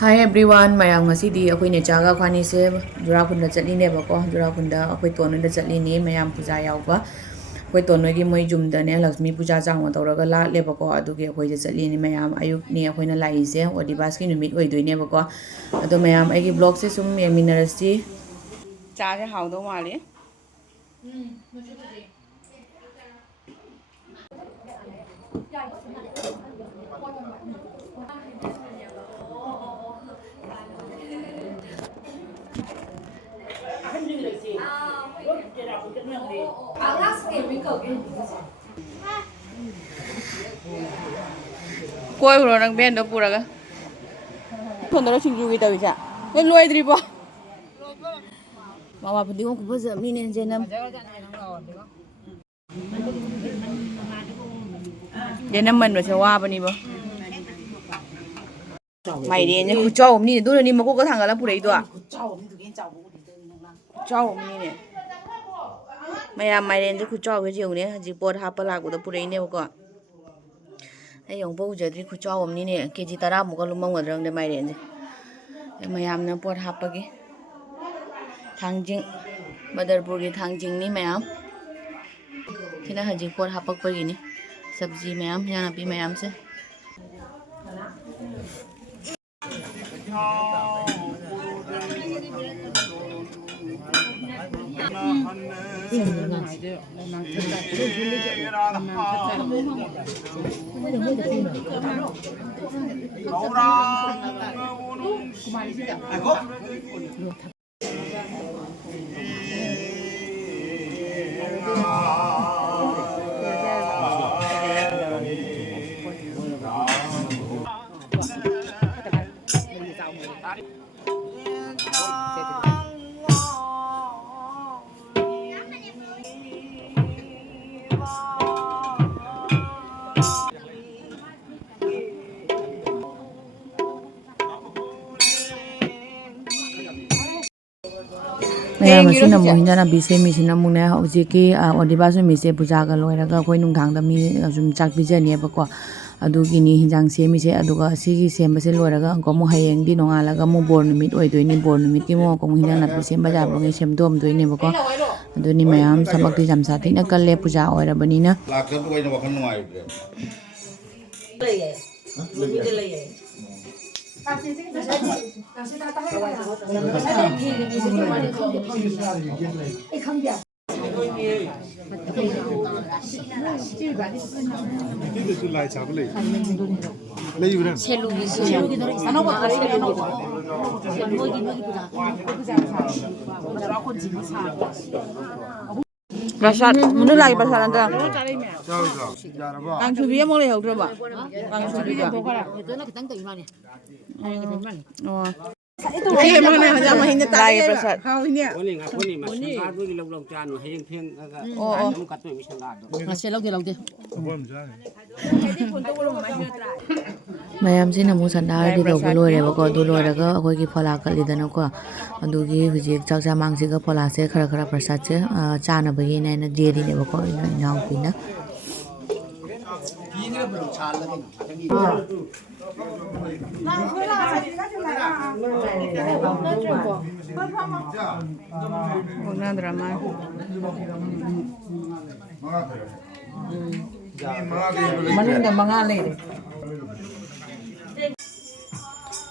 Hi everyone, mayam ngasidi akhoi ne chaga khani se Jurakhul da chatli ne ba ko Jurakhul da akhoi ton da chatli ni mayam puja yaw ba akhoi ton gi moi jum da ne Lakshmi puja jang ma tawra ga la le ba ko adu gi akhoi da chatli ni mayam ayuk ni akhoi na lai se odibas ki numit oi doi ne ba ko ado mayam ai gi vlog se sum yeminarasi cha se haw do ma le Koi bro nang ben do puraga thon do singju gi tawi cha ne loi dri bo mama pudi ko bhaja ni ne jenam jenam man ba se wa ba ni bo mai de ne ku chaw ni do ni ma ko ka thang la purai do chaw ni ne mayam mai ren ku chaw ge jiu ne ji pot ha pa la ku da purai ne ko ai yong bo jadri khu chaw ni ne kg 10 mu ka lumang ngadrang de mai ren je mayam na pot ha pa gi thangjing badarpur gi thangjing ni mayam thina haji pot ha pak pa gi ni sabji mayam yana pi mayam se mayam asi na mo hinda na bise mi sina mu ne hauji ki odiba su mi se puja ga loi ra ga koi nung thang da mi zum chak bi jani ba ko adu gi ni hinjang se mi se adu ga si gi sem ba se loi ra ga ko mo hayeng di nong ala ga mo bor numit oi doi ni bor numit ki mo ko hinda na bi sem ba ja bo ngi sem dom doi ni ba ko adu ni mayam sabak ti jam sa ti na kal le puja oi ra bani na la ka ko ni wakan ngai le ye le ye Rasat, mana lagi pasal anda? Kang Subi mau leh udah pak? Kang Subi pak. Oh. Ini mana aja mahinnya lagi pasal. Kau ini. Oh. Masih lagi. mayam si namu sandar di do bulo re ba ko du lo ra ga akoi ki phola ka li dana ko adu gi huji chak cha mang si ga phola se khara khara prasad che cha na ba ye na na de di ne ba ko ina naw pi na na drama mana mangale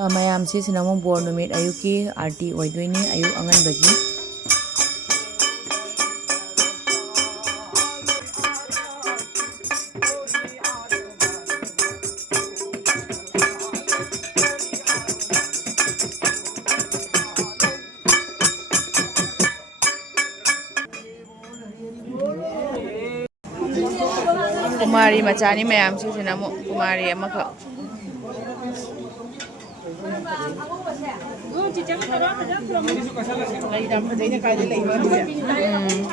mayam si sinamong bor numit ayuki arti oidoini ayu angan bagi kumari macani mayam si sinamong kumari amaka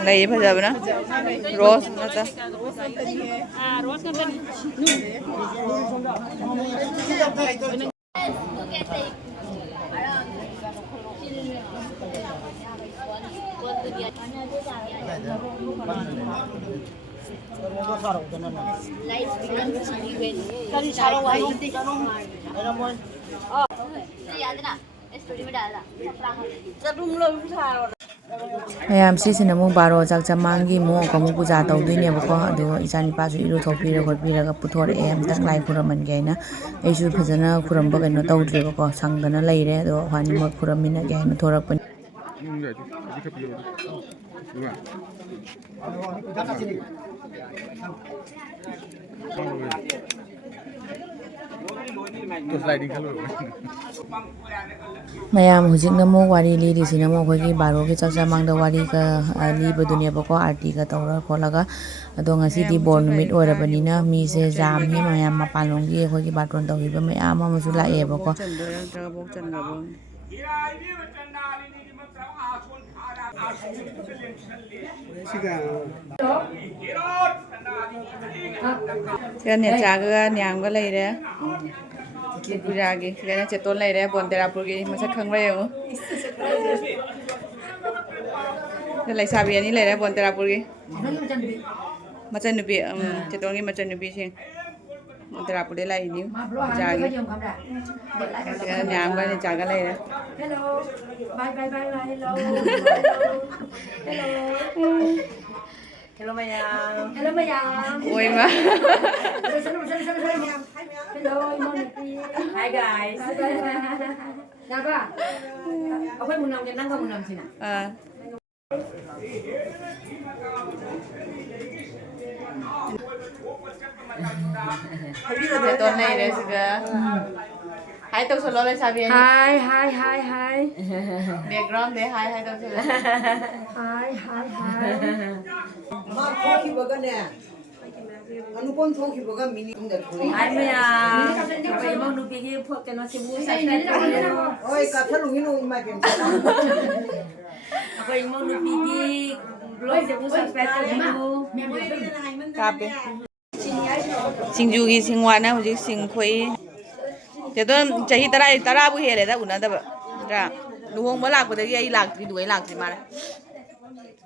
lagi apa na? Rose nata. Rose kan. พยายามซีสินะมุบารอจากจะมังกี้มุก็มุปูจาตด้วยเนี่ยบอกว่าเดี๋ยวอีจานิป้าช่วยอิรุทอปีแล้วก็ปีแล้วก็พุทโธเอ็มตั้งไลคุรมันแกนะไอชูพัฒนาคุรมบอกกันว่าตด้วยบอกว่าสังกันอะไรเด้อเดี๋ยววันนี้มาคุรมินะแกนะโทรเป็นมายามหุจิกน้ำมูกวารีลีดิสิน้ำมูกคุยกี่บาร์โรกิจักรมังเดวารีก็ลีบดุนยาบอกว่าอาร์ติก็ตัวเราพอแล้วก็ตัวงานสิที่บอลมิดโอระบันนี้นะมีเซจามนี่มายามมาปานลงกี่คุยกี่บาร์ตรอนตัวกี่เป็นไม่อามาสุดละเอบอกว่าเนี่ยจากก็เนี่ยก็เลยเด้อPujagi, kayaknya Chatle lay deh, bontera pergi masa kang lay yo. Lay sabi ni lay deh, bontera pergi. Macam nubi, Chatle ni macam nubi sih. Bontera pergi lay ni, Pujagi. Nyam kan ni jaga lay deh. Hello, bye hello. Hello Mayang. Hello Mayang. Oi ma. Hello, hi guys. Kenapa? Aku mau nang jenang kamu nang sini. Chatle lay deh juga. Hai tuh solo lay sabi ni. Hi. Background deh, hai tuh solo. Hi. Ma thoki baga ne anupam thoki baga mini unda thoi Hi Mayang. Apa yang mau pergi pok kena sibuk subscribe. oi katha lungi no mai pen Apa yang mau pergi blog sibuk subscribe dulu. Kape. Singjugi singwana huji singkhoi. Chatle chahi tara bu hele da una da ba. Ra luhong ma lak padagi ai lak du ai lak si ma.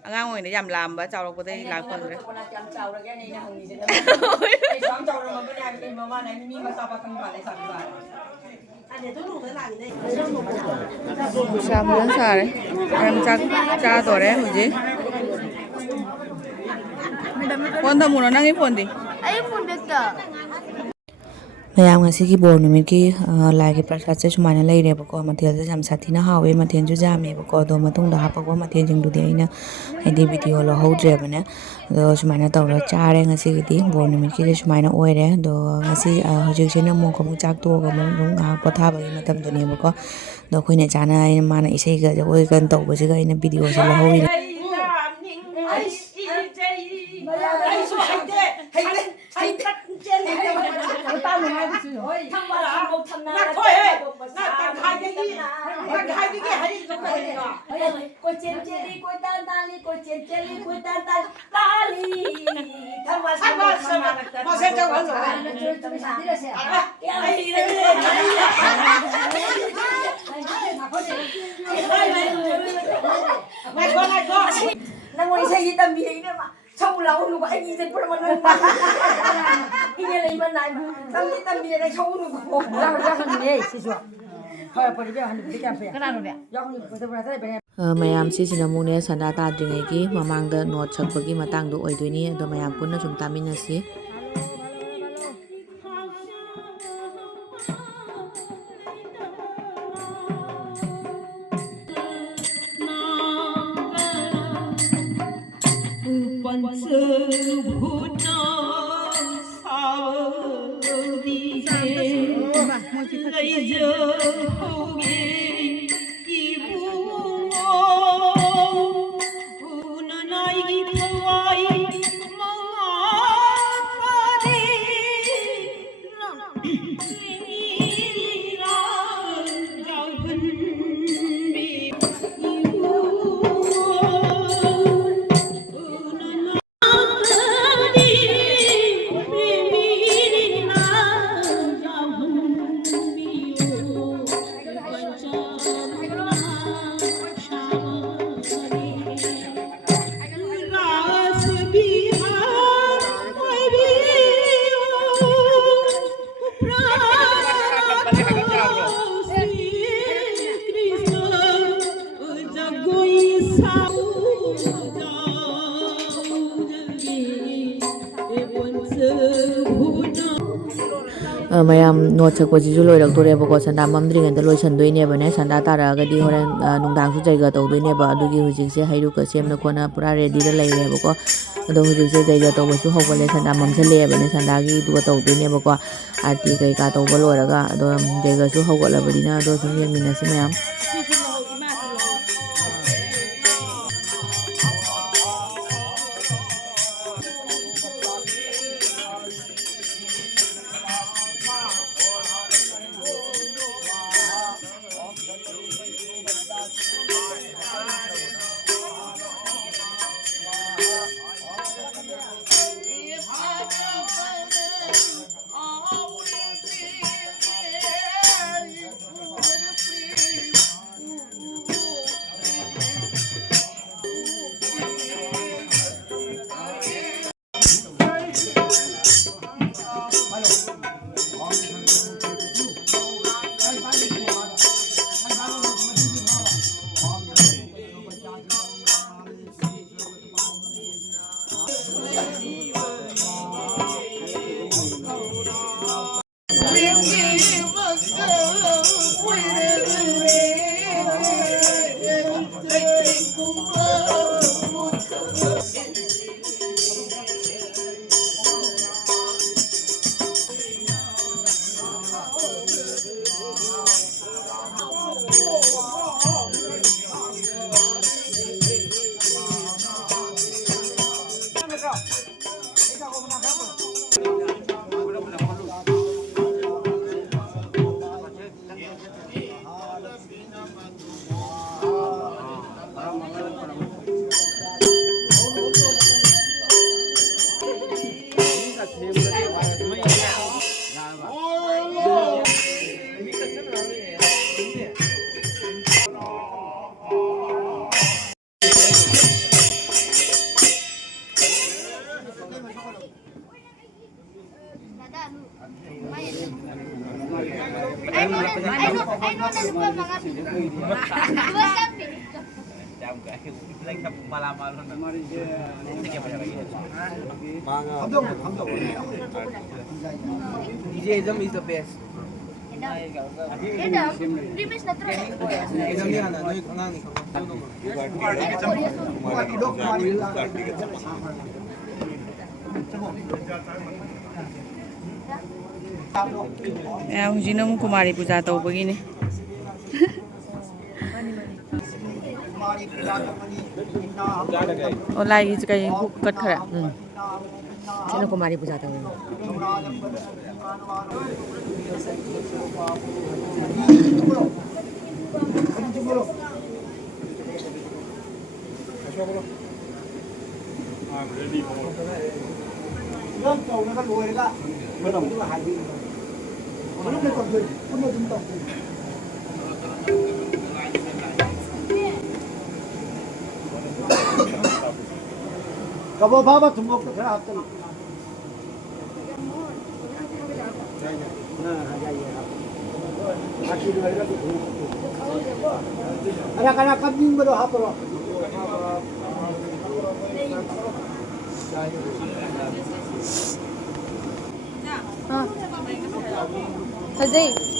อังงยำลามบะเจ้าเราก็ได้หลายคนเลยชาบุญสาเลยแอมจักจ้าตัวเลยหุ่นจีคนทำหมูนั่งญี่ปุ่นดิพยายามกันสิกี่โบนมิกี้ลายกี่ประชาชนชุมันอะไรเรียบก็มาเที่ยวจะจำสัตว์ที่น่าหาเวมาเที่ยวจุจ้ามีบก็ตัวมาต้องด่าเพราะว่ามาเที่ยวจึงดูดีนะให้ดีวิดีโอเราเขาเจ็บนะตัวชุมันตัวเราจ้าเรื่องกันสิกี่โบนมิกี้จะชุมันอ้อยเลยตัวกันสิเขาจะเช่นน้ำมันกับมุจักตัวกับมุงอาปะท่าไปมาทำตัวนี้บก็ตัวคุยเนี่ยจ้านะไอ้มาในใช่ก็จะอ้อยกันตัวไปสิก็ไอ้ในวิดีโอจะเราเขาวินNang mau saya hitam biar ini mah, cau lau lu kok ini jadi perempuan mah. Ini lagi mana mah, tapi hitam biar ada cau lu kok. Jangan ni, siswa. Kalau pergi dia hendak pergi apa ya? Kenapa dia? Jangan betul-betul pergi. มายามซีสินามูเนี่ยสันดาตาดึงไอ้กี้มามังเดินนอดชักปกี้มาตั้งดูไอ้ตัวนี้ตัวมายามปุ่นนะจุ่มตามินาซี mayam not sakwaji ju loirak doreba ko sanda mamdring and loisan doine bane sanda taragadi horen nungdang su jaiga to doine ba adugi hujik se hairu ka semna kona pura ready da laireba ko ado hujik se jaiga to basu hogale sanda mamsale bane sanda gi du to doine ba ko arti kai ka to baloraga ado jaiga su hogala badina ado sum yengmina si mayam DJism is the best. hujina mu kumari puja to bagini Olai is kai cut khara chino kumari puja to Kabo baba tumok kara hafta na Ada kana kabing bado hapro Hajai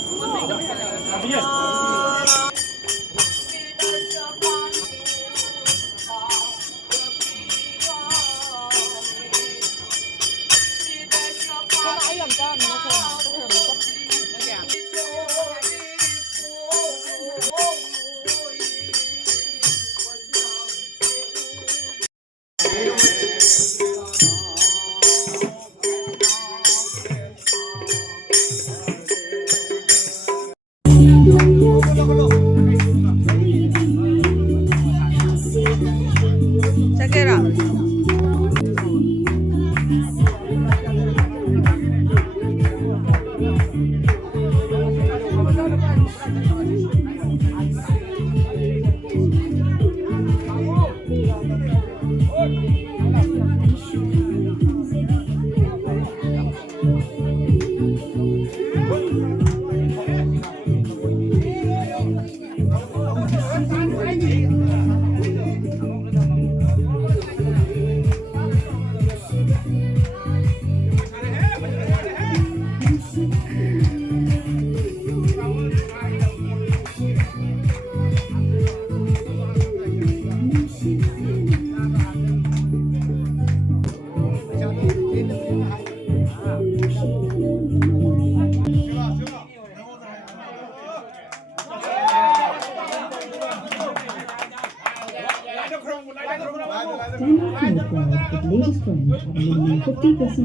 Stand out from the crowd with latest trends at a minimum 50%